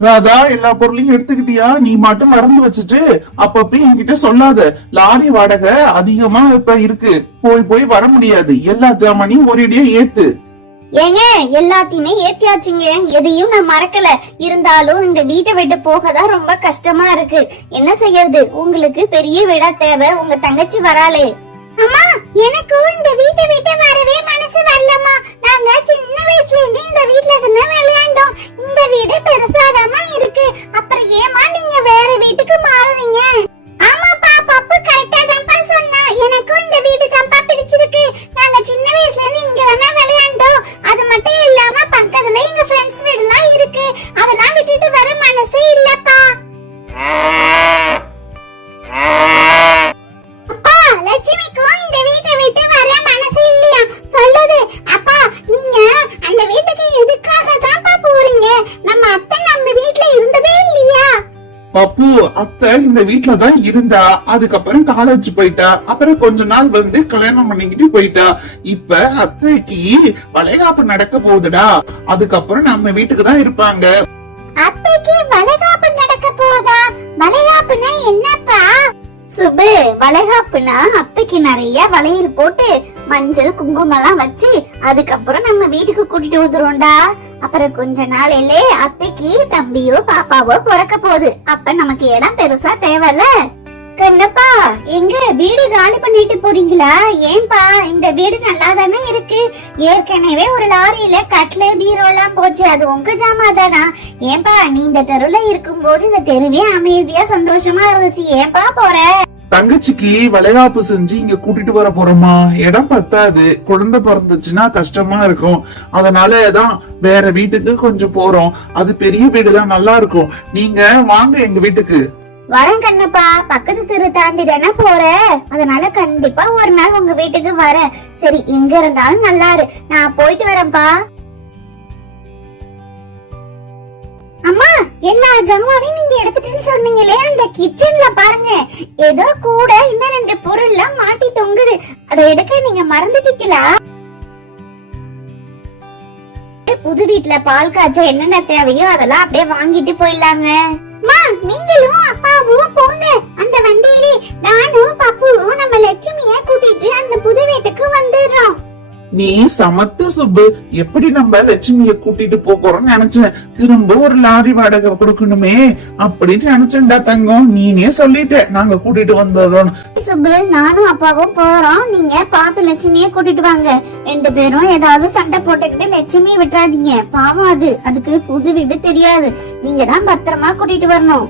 ராதா, எல்லா பொருளையும் எடுத்துக்கிட்டியா? நீ மட்டும் மறந்து வச்சுட்டு அப்பப்ப என்கிட்ட சொல்லாத. லாரி வாடகை அதிகமா இப்ப இருக்கு, போய் போய் வர முடியாது. எல்லா ஜாமானையும் ஒரேடியா ஏத்து. ஏங்க, எல்லாத்தையுமே ஏத்தியாச்சுங்க, எதையும் நான் மறக்கல. இருந்தாலும் இந்த வீட்டை விட்டு போகதான் ரொம்ப கஷ்டமா இருக்கு. என்ன செய்யறது? உங்களுக்கு பெரிய வீடா தேவை, உங்க தங்கச்சி வராளே. அம்மா, எனக்கும் இந்த வீட்டை விட்டு வரவே மனசு வரலம்மா. நாங்க சின்ன வயசுல இருந்து இந்த வீட்ல தானே விளையாண்டோம். இந்த வீடு பெருசாதாமா இருக்கு. அப்புறம் ஏமா நீங்க வேற வீட்டுக்கு மாறுவீங்க? ஆமாப்பா, பப்பு கரெக்டா தான்ப்பா சொன்னா. எனக்கும் இந்த வீடு தான்ப்பா பிடிச்சிருக்கு. நாங்க சின்ன வயசுல இருந்து இங்க தானே விளையாண்டோம். அது மட்டும் இல்லாம பக்கத்துல எங்க ஃப்ரெண்ட்ஸ் வீடுலாம் இருக்கு. அதெல்லாம் விட்டுட்டு வர மனசே இல்லப்பா. அப்பா, லட்சுமிக்கும் இந்த வீட்டை விட்டு வர மனசு இல்லையா? சொல்லுது. அப்பா, நீங்க அந்த வீட்டுக்கு எதுக்காக தான்ப்பா போறீங்க? நம்ம அத்தை நம்ம வீட்ல இருந்ததே இல்லையா? பப்பு, அத்தை இந்த வீட்டுலதான் இருந்தா. அதுக்கப்புறம் காலேஜ் போயிட்டா. அப்புறம் கொஞ்ச நாள் வந்து கல்யாணம் பண்ணிக்கிட்டு போயிட்டா. இப்ப அத்தைக்கு வளைகாப்பு நடக்க போகுதுடா. அதுக்கப்புறம் நம்ம வீட்டுக்கு தான் இருப்பாங்க. அத்தைக்கு வளைகாப்பு நடக்க போதா? வளைகாப்புனா என்னப்பா? சுபு, வளைகாப்புனா அத்தைக்கு நிறைய வளையல் போட்டு மஞ்சள் குங்குமம் எல்லாம் வச்சு அதுக்கப்புறம் நம்ம வீட்டுக்கு கூட்டிட்டு வந்துருவோம்டா. அப்புறம் கொஞ்ச நாளிலே அத்தைக்கு தம்பியோ பாப்பாவோ பிறக்க போகுது. அப்ப நமக்கு இடம் பெருசா தேவையில்ல. கண்ணப்பா, எங்க வீடு காலி பண்ணிட்டு போறீங்களா? ஏன்பா, இந்த வீடு நல்லா தானே இருக்கு. ஏற்கனவே ஒரு லாரியில கட்ல பீரோ எல்லாம் போச்சு. அது உங்க ஜாமாதானா? ஏன்பா, நீ இந்த தெருவுல இருக்கும் போது இந்த தெருவே அமைதியா சந்தோஷமா இருந்துச்சு. ஏன்பா போற? தங்கச்சிக்கு வளைகாப்பு செஞ்சு இங்க கூட்டிட்டு வர போறோமா. இடம் பத்தாது. குழந்தை பிறந்துச்சுன்னா கஷ்டமா இருக்கும். அதனாலதான் வேற வீட்டுக்கு கொஞ்சம் போறோம். அது பெரிய வீடுதான், நல்லா இருக்கும். நீங்க வாங்க எங்க வீட்டுக்கு. வரேன் கண்ணப்பா, பக்கத்து தெரு தாண்டி தானே போற. அதனால கண்டிப்பா ஒரு நாள் உங்க வீட்டுக்கு வரேன். சரி, எங்க இருந்தாலும் நல்லா இரு. நான் போயிட்டு வரேன்ப்பா. அம்மா, எல்லா ஜாமானையும் நீங்க எடுத்துட்டேன்னு சொன்னீங்களே, அந்த கிச்சன்ல பாருங்க, ஏதோ கூட இன்னும் 2 பொருள் எல்லாம் மாட்டி தொங்குது. அதை எடுக்க நீங்க மறந்துட்டீங்களா? புது வீட்டுல பால் காய்ச்ச என்னென்ன தேவையோ அதெல்லாம் அப்படியே வாங்கிட்டு போயிடலாங்க. நீங்களும் அப்பாவும் போங்க அந்த வண்டியிலே. நானும் பப்புவும் நம்ம லட்சுமிய கூட்டிட்டு அந்த புது வீட்டுக்கு வந்துடுறோம். நீ சமத்து சுப்பு. எப்படி நம்ம லட்சுமிய கூட்டிட்டு போறோம்னு நினைச்சேன். திரும்ப ஒரு லாரி வாடகை கொடுக்கணுமே அப்படின்னு நினைச்சேன்டா தங்கம். நீனே சொல்லிட்ட நாங்க கூட்டிட்டு வந்துடுறோம். சுப்பு, நானும் அப்பாவும் போறோம். நீங்க பார்த்து லட்சுமிய கூட்டிட்டு வாங்க. 2 பேரும் ஏதாவது சண்டை போட்டுக்கிட்டு லட்சுமியை விட்டுறாதீங்க. பாவம், அதுக்கு புது வீடு தெரியாது. நீங்க தான் பத்திரமா கூட்டிட்டு வரணும்.